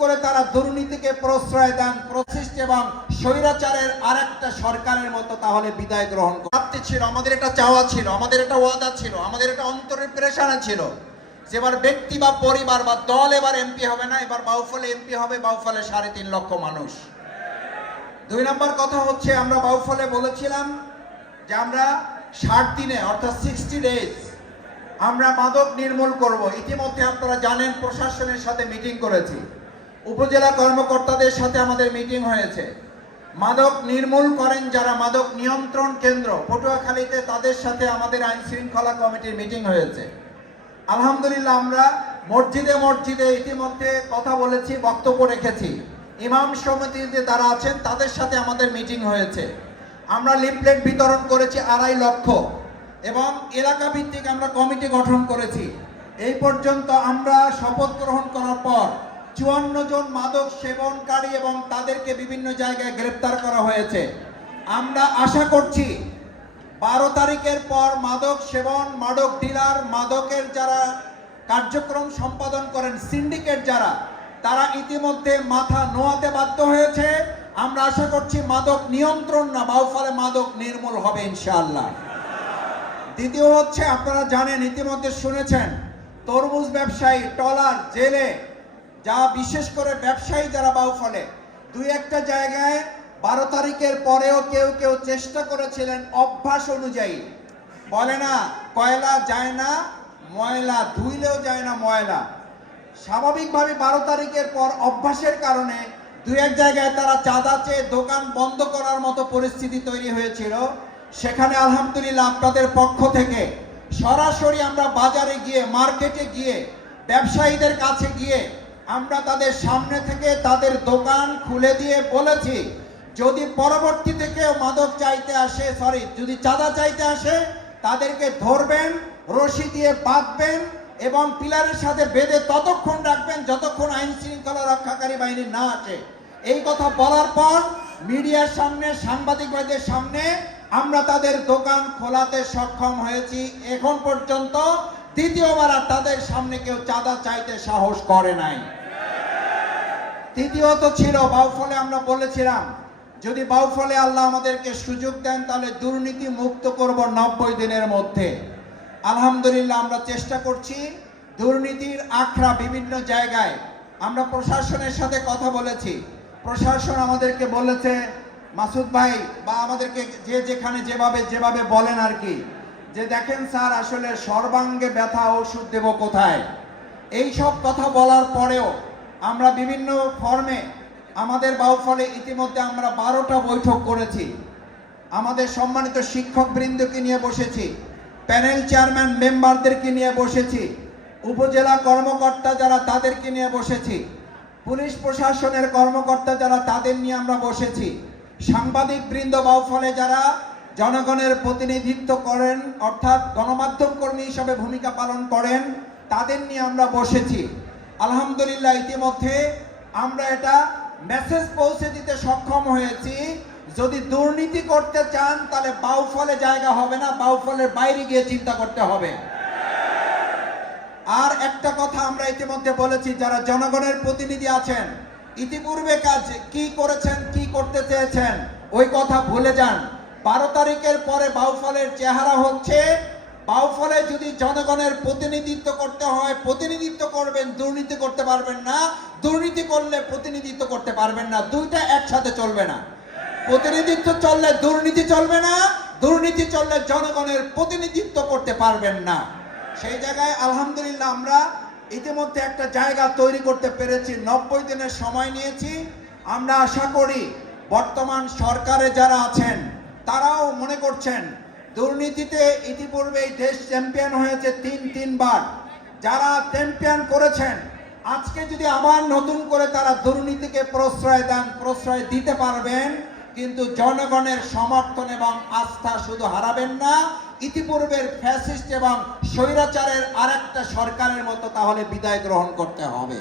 করে তারা দুর্নীতিকে প্রশ্রয় দেন, প্রশিষ্ট এবং স্বৈরাচারের আরেকটা সরকারের মতো তাহলে বিদায় গ্রহণ করতে ছিল। আমাদের একটা চাওয়া ছিল, আমাদের একটা ওয়াদা ছিল, আমাদের একটা অন্তরের প্রেশার ছিল যে এবার ব্যক্তি বা পরিবার বা দল এবার এমপি হবে না, এবার বাউফলে এমপি হবে বাউফলে 3.5 লক্ষ মানুষ। 2 নম্বর কথা হচ্ছে আমরা বাউফলে বলেছিলাম যে আমরা 60 দিনে অর্থাৎ 60 ডেজ আমরা মাদক নির্মূল করব। ইতিমধ্যে আপনারা জানেন প্রশাসনের সাথে মিটিং করেছি, উপজেলা কর্মকর্তাদের সাথে আমাদের মিটিং হয়েছে। মাদক নির্মূল করেন যারা মাদক নিয়ন্ত্রণ কেন্দ্র পটুয়াখালীতে, তাদের সাথে আমাদের আইন শৃঙ্খলা কমিটির মিটিং হয়েছে। আলহামদুলিল্লাহ আমরা মসজিদে মসজিদে ইতিমধ্যে কথা বলেছি, বক্তব্য রেখেছি। ইমাম সমিতিতে যারা আছেন তাদের সাথে আমাদের মিটিং হয়েছে। আমরা লিফলেট বিতরণ করেছি 2.5 লক্ষ এবং এলাকা ভিত্তিক আমরা কমিটি গঠন করেছি। এই পর্যন্ত আমরা শপথ গ্রহণ করার পর 54 জন মাদক সেবনকারী এবং তাদেরকে বিভিন্ন জায়গায় গ্রেপ্তার করা হয়েছে। আমরা আশা করছি 12 তারিখের পর মাদক সেবন, মাদক ডিলার, মাদকের যারা কার্যক্রম সম্পাদন করেন, সিন্ডিকেট যারা, তারা ইতিমধ্যে মাথা নোয়াতে বাধ্য হয়েছে। আমরা আশা করছি মাদক নিয়ন্ত্রণ না, বাউফলে মাদক নির্মূল হবে ইনশাআল্লাহ। দ্বিতীয় হচ্ছে আপনারা জানেন, ইতিমধ্যে শুনেছেন, তরমুজ ব্যবসায়ী, টলার, জেলে যা বিশেষ করে ব্যবসায়ী যারা বাউফলে 2-1টা জায়গায় 12 তারিখের পরেও কেউ কেউ চেষ্টা করেছিলেন অভ্যাস অনুযায়ী, বলে না কয়লা যায় না ময়লা, ধুইলেও যায় না ময়লা। স্বাভাবিকভাবে 12 তারিখের পর অভ্যাসের কারণে 2-1 জায়গায় তারা চাঁদা চেয়ে দোকান বন্ধ করার মতো পরিস্থিতি তৈরি হয়েছিল। সেখানে আলহামদুলিল্লাহ আপনাদের পক্ষ থেকে সরাসরি আমরা বাজারে গিয়ে, মার্কেটে গিয়ে, ব্যবসায়ীদের কাছে গিয়ে আমরা তাদের সামনে থেকে তাদের দোকান খুলে দিয়ে বলেছি, যদি পরবর্তীতে কেউ মাদক চাইতে আসে, যদি চাঁদা চাইতে আসে, তাদেরকে ধরবেন, রশি দিয়ে বাঁধবেন এবং পিলারের সাথে বেঁধে ততক্ষণ রাখবেন যতক্ষণ আইন শৃঙ্খলা রক্ষাকারী বাহিনী না আসে। এই কথা বলার পর মিডিয়ার সামনে, সাংবাদিকদের সামনে আমরা তাদের দোকান খোলাতে সক্ষম হয়েছি। এখন পর্যন্ত দ্বিতীয়বার আর তাদের সামনে কেউ চাঁদা চাইতে সাহস করে নাই। তৃতীয়ত ছিল বাউফলে আমরা বলেছিলাম যদি বাউফলে আল্লাহ আমাদেরকে সুযোগ দেন তাহলে দুর্নীতি মুক্ত করব 90 দিনের মধ্যে। আলহামদুলিল্লাহ আমরা চেষ্টা করছি। দুর্নীতির আখড়া বিভিন্ন জায়গায়, আমরা প্রশাসনের সাথে কথা বলেছি, প্রশাসন আমাদেরকে বলেছে, মাসুদ ভাই বা আমাদেরকে যে যেখানে যেভাবে বলেন আর কি, যে দেখেন স্যার আসলে সর্বাঙ্গে ব্যথা ওষুধ দেব কোথায়। এই সব কথা বলার পরেও আমরা বিভিন্ন ফর্মে আমাদের বাউফলে ইতিমধ্যে আমরা 12টা বৈঠক করেছি। আমাদের সম্মানিত শিক্ষক বৃন্দকে নিয়ে বসেছি, প্যানেল চেয়ারম্যান মেম্বারদেরকে নিয়ে বসেছি, উপজেলা কর্মকর্তা যারা তাদেরকে নিয়ে বসেছি, পুলিশ প্রশাসনের কর্মকর্তা যারা তাদের নিয়ে আমরা বসেছি, সাংবাদিক বৃন্দ বাউফলে যারা জনগণের প্রতিনিধিত্ব করেন অর্থাৎ গণমাধ্যম কর্মী হিসাবে ভূমিকা পালন করেন, তাদের নিয়ে আমরা বসেছি। আলহামদুলিল্লাহ ইতিমধ্যে আমরা এটা মেসেজ পৌঁছে দিতে সক্ষম হয়েছি, যদি দুর্নীতি করতে চান তাহলে বাউফলে জায়গা হবে না, বাউফলের বাইরে গিয়ে চিন্তা করতে হবে। আর একটা কথা আমরা ইতিমধ্যে বলেছি, যারা জনগণের প্রতিনিধি আছেন, ইতিপূর্বে কাজ কি করেছেন, কি করতে চেয়েছেন, ওই কথা ভুলে যান। 12 তারিখের পরে বাউফলের চেহারা হচ্ছে, বাউফলে যদি জনগণের প্রতিনিধিত্ব করতে হয় প্রতিনিধিত্ব করবেন, দুর্নীতি করতে পারবেন না, দুর্নীতি করলে প্রতিনিধিত্ব করতে পারবেন না, দুইটা একসাথে চলবে না। প্রতিনিধিত্ব চললে দুর্নীতি চলবে না, দুর্নীতি চললে জনগণের প্রতিনিধিত্ব করতে পারবেন না। সেই জায়গায় আলহামদুলিল্লাহ আমরা ইতিমধ্যে একটা জায়গা তৈরি করতে পেরেছি। 90 দিনের সময় নিয়েছি। আমরা আশা করি বর্তমান সরকারে যারা আছেন তারাও মনে করছেন, দুর্নীতিতে ইতিপূর্বে এই দেশ চ্যাম্পিয়ন হয়েছে 3 বার। যারা চ্যাম্পিয়ন করেছেন আজকে যদি আবার নতুন করে তারা দুর্নীতিকে প্রশ্রয় দেন, প্রশ্রয় দিতে পারবেন, কিন্তু জনগণের সমর্থন এবং আস্থা শুধু হারাবেন না, ইতিপূর্বের ফ্যাসিস্ট এবং স্বৈরাচারের আরেকটা সরকারের মতো তাহলে বিদায় গ্রহণ করতে হবে।